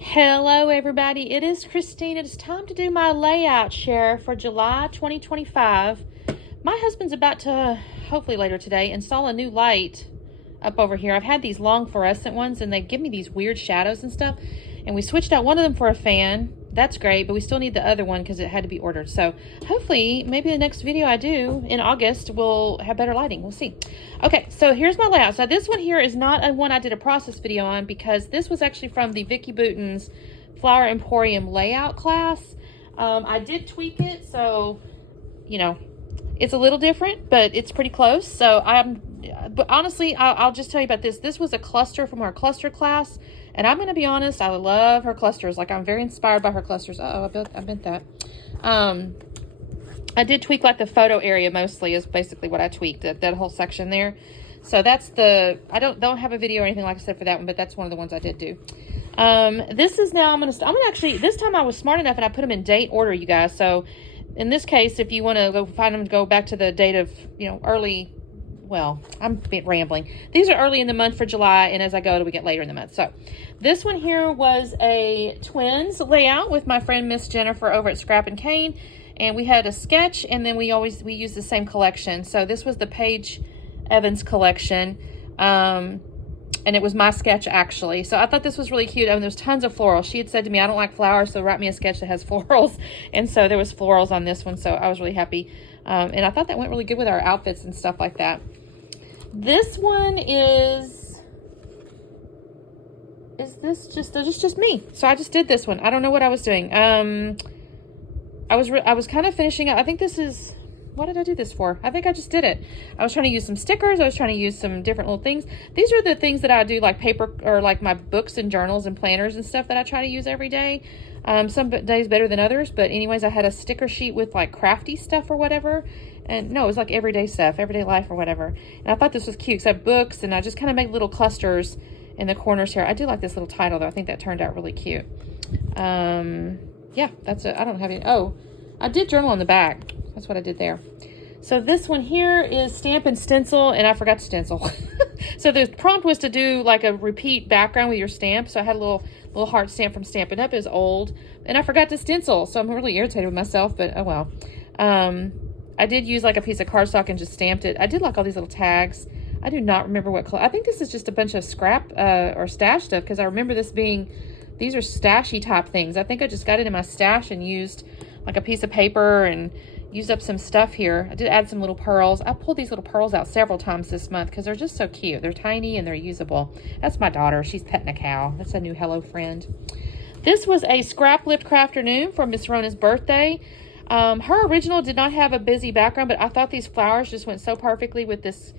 Hello everybody, it is Christine. It is time to do my layout share for July 2025. My husband's about to, hopefully later today, install a new light up over here. I've had these long fluorescent ones and they give me these weird shadows and stuff. And we switched out one of them for a fan. That's great, but we still need the other one because it had to be ordered. So hopefully, maybe the next video I do in August will have better lighting. We'll see. Okay, so here's my layout. So this one here is not a one I did a process video on because this was actually from the Vicki Boutin's Flower Emporium layout class. I did tweak it, so, you know, it's a little different, but it's pretty close. So but honestly, I'll just tell you about this. This was a cluster from her cluster class. And I'm going to be honest, I love her clusters. Like, I'm very inspired by her clusters. Uh-oh, I bent that. I did tweak, like, the photo area mostly is basically what I tweaked, that whole section there. So that's I don't have a video or anything, like I said, for that one, but that's one of the ones I did do. This is now, I'm gonna actually, this time I was smart enough and I put them in date order, you guys. So in this case, if you want to go find them, go back to the date of, you know, early, well, I'm rambling. These are early in the month for July, and as I go, we get later in the month. So this one here was a twins layout with my friend Miss Jennifer over at Scrap and Cane, and we had a sketch, and then we use the same collection. So this was the Paige Evans collection, and it was my sketch actually. So I thought this was really cute. I mean, there's tons of florals. She had said to me, I don't like flowers, so write me a sketch that has florals. And so there was florals on this one, so I was really happy. And I thought that went really good with our outfits and stuff like that. This one is this just me? So I just did this one. I don't know what I was doing. I was kind of finishing up. I think this is, what did I do this for? I think I just did it. I was trying to use some stickers. I was trying to use some different little things. These are the things that I do, like paper, or like my books and journals and planners and stuff that I try to use every day. Some days better than others, but anyways, I had a sticker sheet with like crafty stuff or whatever. And no, it was like everyday stuff, everyday life or whatever. And I thought this was cute because I have books, and I just kind of make little clusters in the corners here. I do like this little title though. I think that turned out really cute. Yeah, that's it. I don't have any. Oh, I did journal on the back. That's what I did there. So this one here is stamp and stencil, and I forgot to stencil. So the prompt was to do like a repeat background with your stamp. So I had a little heart stamp from Stampin' Up! Is old, and I forgot to stencil. So I'm really irritated with myself, but oh well. I did use like a piece of cardstock and just stamped it. I did like all these little tags. I do not remember what color. I think this is just a bunch of scrap or stash stuff, because I remember this being, these are stashy type things. I think I just got it in my stash and used like a piece of paper and used up some stuff here. I did add some little pearls. I pulled these little pearls out several times this month because they're just so cute. They're tiny and they're usable. That's my daughter. She's petting a cow. That's a new Hello Friend. This was a scrap lift crafternoon for Miss Rona's birthday. Her original did not have a busy background, but I thought these flowers just went so perfectly with this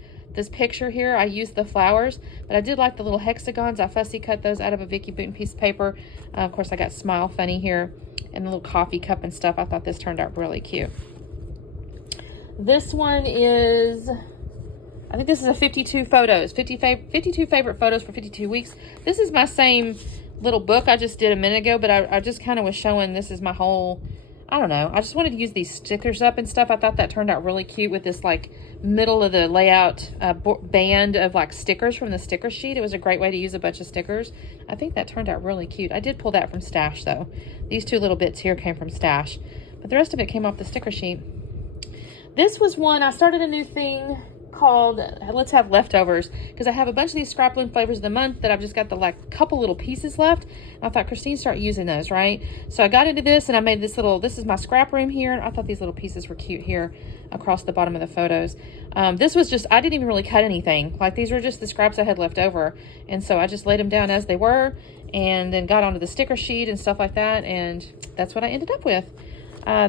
picture here. I used the flowers, but I did like the little hexagons. I fussy cut those out of a Vicki Boutin piece of paper. Of course, I got Smile Funny here and the little coffee cup and stuff. I thought this turned out really cute. This one is, I think this is a 52 photos, 52 favorite photos for 52 weeks. This is my same little book I just did a minute ago, but I just kind of was showing, this is my whole, I don't know. I just wanted to use these stickers up and stuff. I thought that turned out really cute with this like middle of the layout band of like stickers from the sticker sheet. It was a great way to use a bunch of stickers. I think that turned out really cute. I did pull that from Stash though. These two little bits here came from Stash, but the rest of it came off the sticker sheet. This was one, I started a new thing called Let's Have Leftovers, because I have a bunch of these scrapbook flavors of the month that I've just got the like couple little pieces left. And I thought, Christine, start using those, right? So I got into this and I made this little, this is my scrap room here. And I thought these little pieces were cute here across the bottom of the photos. This was just, I didn't even really cut anything. Like, these were just the scraps I had left over. And so I just laid them down as they were and then got onto the sticker sheet and stuff like that. And that's what I ended up with.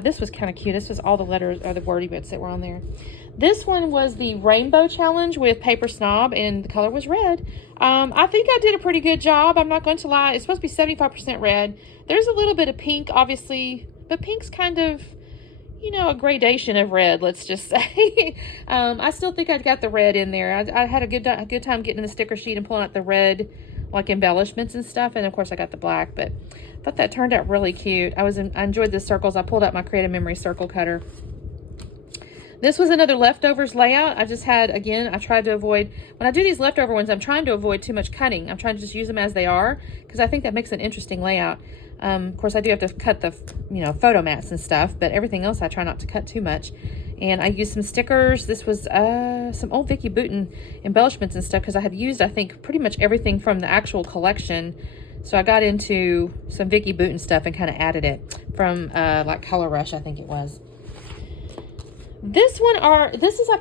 This was kind of cute. This was all the letters or the wordy bits that were on there. This one was the Rainbow Challenge with Paper Snob, and the color was red. I think I did a pretty good job. I'm not going to lie. It's supposed to be 75% red. There's a little bit of pink, obviously, but pink's kind of, you know, a gradation of red, let's just say. I still think I got the red in there. I had a good time getting in the sticker sheet and pulling out the red, like, embellishments and stuff. And, of course, I got the black, but I thought that turned out really cute. I enjoyed the circles. I pulled out my Creative Memory circle cutter. This was another leftovers layout. I just had, again, I tried to avoid, when I do these leftover ones, I'm trying to avoid too much cutting. I'm trying to just use them as they are, because I think that makes an interesting layout. Of course, I do have to cut the, photo mats and stuff, but everything else I try not to cut too much. And I used some stickers. This was some old Vicki Boutin embellishments and stuff, because I had used, I think, pretty much everything from the actual collection. So I got into some Vicki Boutin stuff and kind of added it from like Color Rush, I think it was. This is I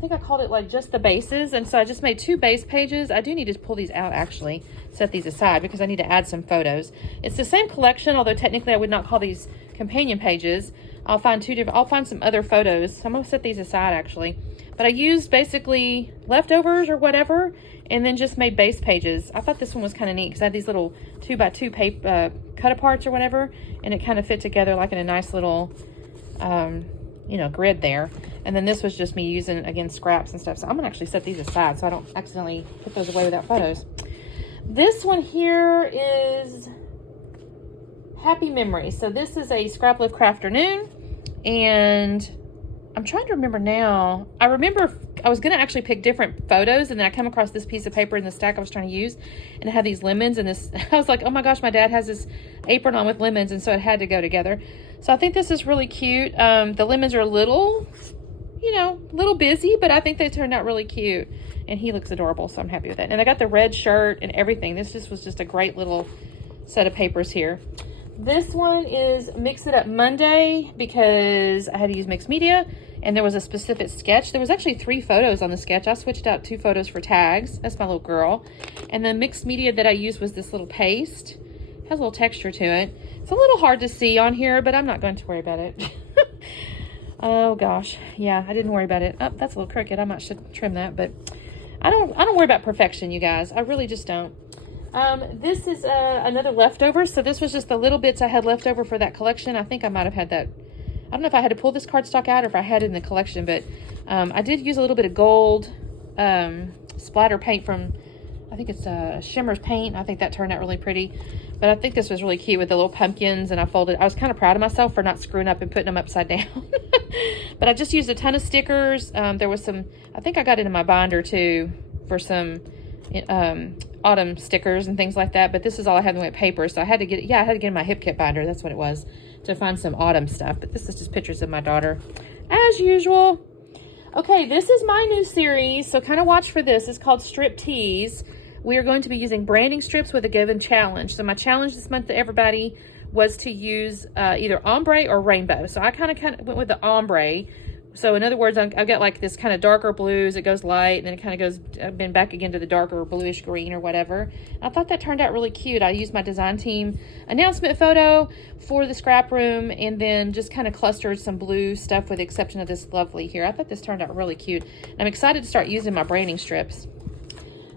think I called it like just the bases, and so I just made 2 base pages. I do need to pull these out, actually, set these aside, because I need to add some photos. It's the same collection, although technically I would not call these companion pages. I'll find some other photos. So I'm gonna set these aside, actually. But I used basically leftovers or whatever, and then just made base pages. I thought this one was kind of neat because I had these little 2x2 paper cut aparts or whatever, and it kind of fit together like in a nice little grid there. And then this was just me using, again, scraps and stuff. So I'm gonna actually set these aside so I don't accidentally put those away without photos. This one here is Happy Memories. So this is a Scrapbook Crafternoon, and I'm trying to remember now. I remember I was gonna actually pick different photos, and then I come across this piece of paper in the stack I was trying to use, and it had these lemons, and this, I was like, oh my gosh, my dad has this apron on with lemons, and so it had to go together. So I think this is really cute. The lemons are a little busy, but I think they turned out really cute, and he looks adorable, so I'm happy with it. And I got the red shirt and everything. This was just a great little set of papers here. This one is Mix It Up Monday, because I had to use mixed media, and there was a specific sketch. There was actually 3 photos on the sketch. I switched out 2 photos for tags. That's my little girl. And the mixed media that I used was this little paste. It has a little texture to it. It's a little hard to see on here, but I'm not going to worry about it. Oh gosh, yeah, I didn't worry about it. Oh, that's a little crooked. I might should trim that, but I don't worry about perfection, you guys. I really just don't. This is another leftover. So this was just the little bits I had left over for that collection. I think I might have had that. I don't know if I had to pull this cardstock out or if I had it in the collection, but I did use a little bit of gold splatter paint from, I think it's Shimmer's paint. I think that turned out really pretty. But I think this was really cute with the little pumpkins, and I was kind of proud of myself for not screwing up and putting them upside down. But I just used a ton of stickers. There was some, I think I got it in my binder too for some autumn stickers and things like that. But this is all I had in the way of paper, so I had to get it. Yeah, I had to get in my Hip Kit binder. That's what it was, to find some autumn stuff. But this is just pictures of my daughter, as usual. Okay, this is my new series, so kind of watch for this. It's called Strip Tease. We are going to be using branding strips with a given challenge. So my challenge this month to everybody was to use either ombre or rainbow. So I kind of went with the ombre. So in other words, I've got like this kind of darker blues. It goes light, and then it kind of goes been back again to the darker bluish green or whatever. I thought that turned out really cute. I used my design team announcement photo for the scrap room, and then just kind of clustered some blue stuff with the exception of this lovely here. I thought this turned out really cute. I'm excited to start using my branding strips.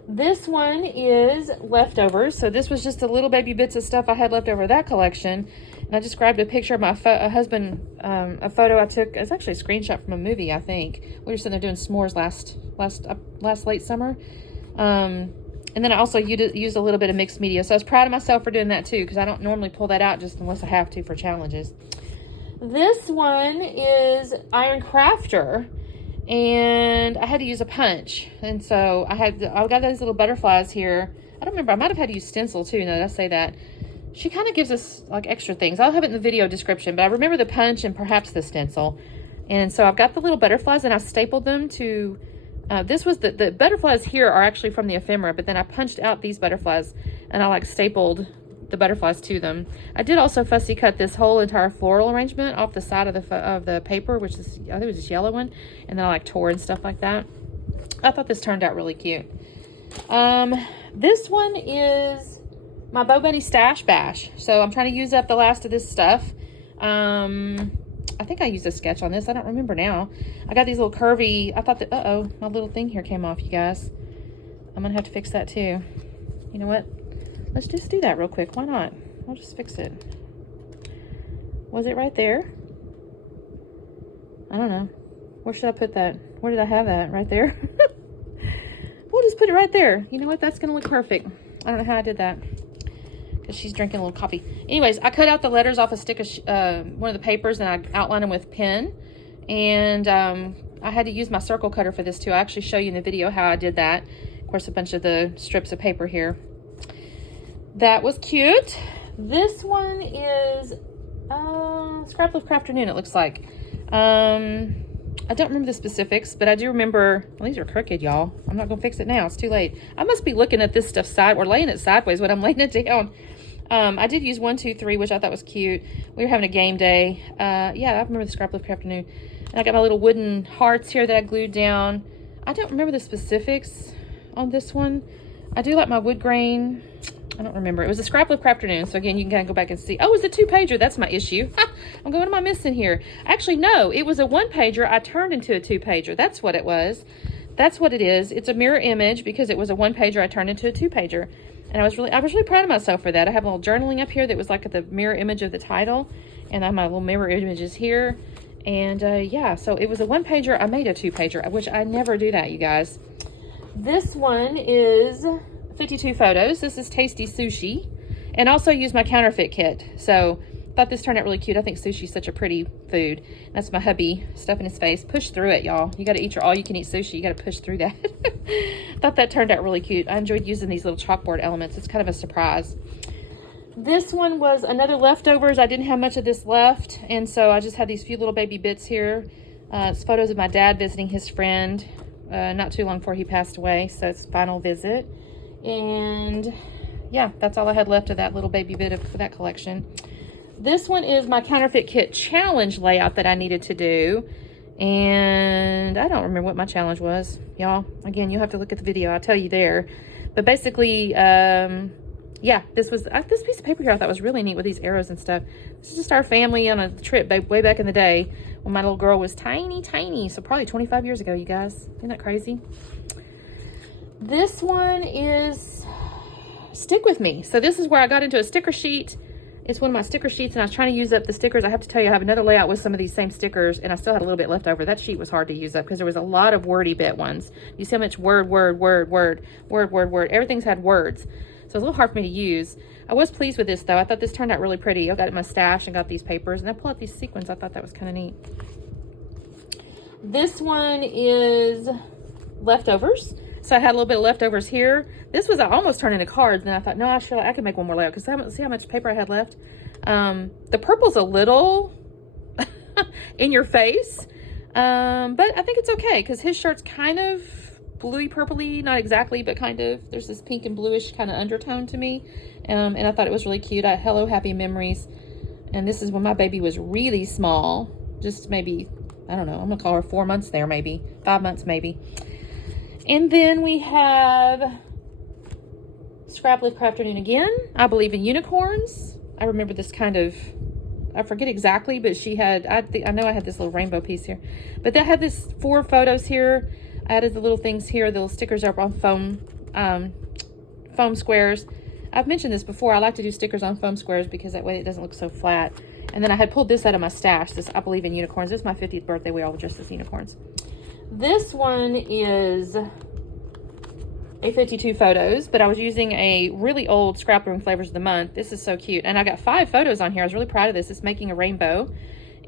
This one is leftovers. So this was just the little baby bits of stuff I had left over that collection. And I just grabbed a picture of my husband, a photo I took. It's actually a screenshot from a movie, I think. We were sitting there doing s'mores last late summer. And then I also used a little bit of mixed media. So I was proud of myself for doing that too, because I don't normally pull that out just unless I have to for challenges. This one is Iron Crafter. And I had to use a punch, and so I got those little butterflies here. I don't remember, I might have had to use stencil too, now that I say that. She kind of gives us like extra things. I'll have it in the video description, but I remember the punch and perhaps the stencil. And so I've got the little butterflies, and I stapled them to this was the butterflies here are actually from the ephemera, but then I punched out these butterflies and I like stapled the butterflies to them. I did also fussy cut this whole entire floral arrangement off the side of the paper, which is, I think it was this yellow one, and then I like tore and stuff like that. I thought this turned out really cute. This one is my Bo Bunny Stash Bash. So I'm trying to use up the last of this stuff. I think I used a sketch on this. I don't remember now. I got these little curvy, I thought that, uh-oh, my little thing here came off, you guys. I'm gonna have to fix that too. You know what? Let's just do that real quick. Why not? I'll just fix it. Was it right there? I don't know. Where should I put that? Where did I have that? Right there? We'll just put it right there. You know what? That's going to look perfect. I don't know how I did that, because she's drinking a little coffee. Anyways, I cut out the letters off a stick of one of the papers, and I outlined them with pen. And I had to use my circle cutter for this too. I'll actually show you in the video how I did that. Of course, a bunch of the strips of paper here. That was cute. This one is Scrapbook Afternoon, it looks like. I don't remember the specifics, but I do remember, well, these are crooked, y'all. I'm not gonna fix it now, it's too late. I must be looking at this stuff or laying it sideways when I'm laying it down. I did use 1, 2, 3, which I thought was cute. We were having a game day. Yeah, I remember the Scrapbook Afternoon. And I got my little wooden hearts here that I glued down. I don't remember the specifics on this one. I do like my wood grain. I don't remember. It was a Scrapbook Afternoon. So again, you can kind of go back and see. Oh, it's a 2-pager. That's my issue. I'm going, what am I missing here? Actually, no, it was a 1-pager. I turned into a 2-pager. That's what it was. That's what it is. It's a mirror image because it was a 1-pager. I turned into a 2-pager. And I was really proud of myself for that. I have a little journaling up here that was like the mirror image of the title. And I have my little mirror images here. And yeah, so it was a 1-pager. I made a 2-pager, which I never do that, you guys. This one is 52 photos. This is Tasty Sushi, and also use my counterfeit kit. So thought this turned out really cute. I think sushi is such a pretty food. That's my hubby stuffing his face. Push through it, y'all. You got to eat your all-you-can-eat sushi. You got to push through that. Thought that turned out really cute. I enjoyed using these little chalkboard elements. It's kind of a surprise. This one was another leftovers. I didn't have much of this left, and so I just had these few little baby bits here. It's photos of my dad visiting his friend not too long before he passed away, so it's final visit. And yeah, that's all I had left of that little baby bit of that collection. This one is my counterfeit kit challenge layout that I needed to do, and I don't remember what my challenge was, y'all. Again, you'll have to look at the video. I'll tell you there. But basically, yeah, this was this piece of paper here I thought was really neat with these arrows and stuff. This is just our family on a trip way back in the day when my little girl was tiny, so probably 25 years ago, you guys. Isn't that crazy? This one is Stick With Me. So this is where I got into a sticker sheet. It's one of my sticker sheets, and I was trying to use up the stickers. I have to tell you, I have another layout with some of these same stickers, and I still had a little bit left over. That sheet was hard to use up because there was a lot of wordy bit ones. You see how much word. Everything's had words. So it's a little hard for me to use. I was pleased with this, though. I thought this turned out really pretty. I got it in my stash and got these papers, and I pulled out these sequins. I thought that was kind of neat. This one is leftovers. So I had a little bit of leftovers here. This was, I almost turned into cards, and I thought, no, I could make one more layout because see how much paper I had left. The purple's a little in your face, but I think it's okay because his shirt's kind of bluey purpley, not exactly, but kind of. There's this pink and bluish kind of undertone to me, and I thought it was really cute. Hello, happy memories. And this is when my baby was really small, just maybe, I don't know, I'm gonna call her 4 months there, maybe 5 months, maybe. And then we have Scrapbook Afternoon again. I believe in unicorns. I remember this kind of, I forget exactly, but she had, I know I had this little rainbow piece here. But that had this 4 photos here. I added the little things here, the little stickers up on foam squares. I've mentioned this before. I like to do stickers on foam squares because that way it doesn't look so flat. And then I had pulled this out of my stash. This, I believe in unicorns. This is my 50th birthday. We all dressed as unicorns. This one is a 52 photos, but I was using a really old Scrapbook Flavors of the Month. This is so cute. And I got 5 photos on here. I was really proud of this. It's making a rainbow.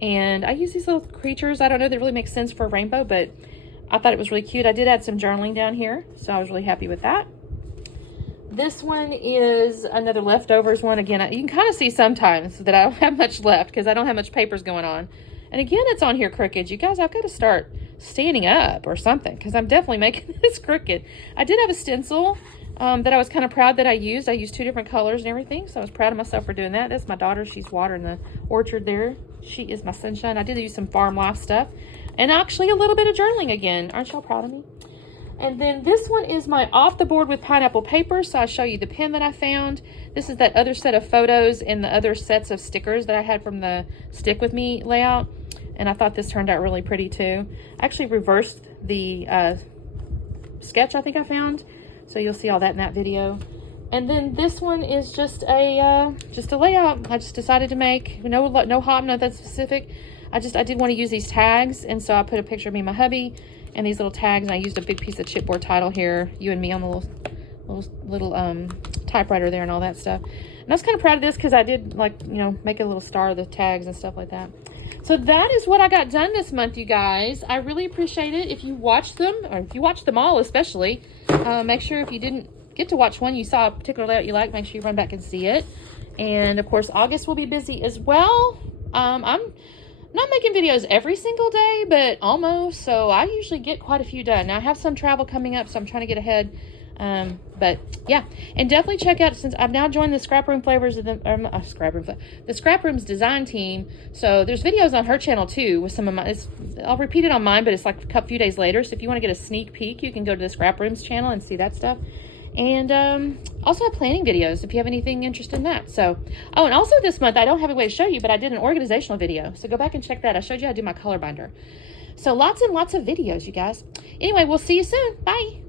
And I use these little creatures. I don't know if they really make sense for a rainbow, but I thought it was really cute. I did add some journaling down here, so I was really happy with that. This one is another leftovers one. Again, you can kind of see sometimes that I don't have much left because I don't have much papers going on. And again, it's on here crooked. You guys, I've got to start standing up or something because I'm definitely making this crooked. I did have a stencil that I was kind of proud that I used. I used 2 different colors and everything, so I was proud of myself for doing that. That's my daughter. She's watering the orchard there. She is my sunshine. I did use some farm life stuff and actually a little bit of journaling again. Aren't y'all proud of me? And then this one is my off the board with pineapple paper. So I'll show you the pen that I found. This is that other set of photos and the other sets of stickers that I had from the Stick With Me layout. And I thought this turned out really pretty too. I actually reversed the sketch I think I found. So you'll see all that in that video. And then this one is just a layout I just decided to make. No hop, nothing specific. I did want to use these tags. And so I put a picture of me and my hubby and these little tags. And I used a big piece of chipboard title here. You and me on the little typewriter there and all that stuff. And I was kind of proud of this because I did, like, make a little star of the tags and stuff like that. So that is what I got done this month, you guys. I really appreciate it. If you watched them, or if you watched them all especially, make sure if you didn't get to watch one you saw a particular layout you like, make sure you run back and see it. And of course, August will be busy as well. I'm not making videos every single day, but almost. So I usually get quite a few done. Now I have some travel coming up, so I'm trying to get ahead. But yeah, and definitely check out, since I've now joined the Scrap Room Flavors of the Scrap Room's design team. So there's videos on her channel too with some of my, I'll repeat it on mine, but it's like a few days later. So if you want to get a sneak peek, you can go to the Scrap Room's channel and see that stuff. And also have planning videos if you have anything interested in that. So, oh, and also this month, I don't have a way to show you, but I did an organizational video. So go back and check that. I showed you how to do my color binder. So lots and lots of videos, you guys. Anyway, we'll see you soon. Bye.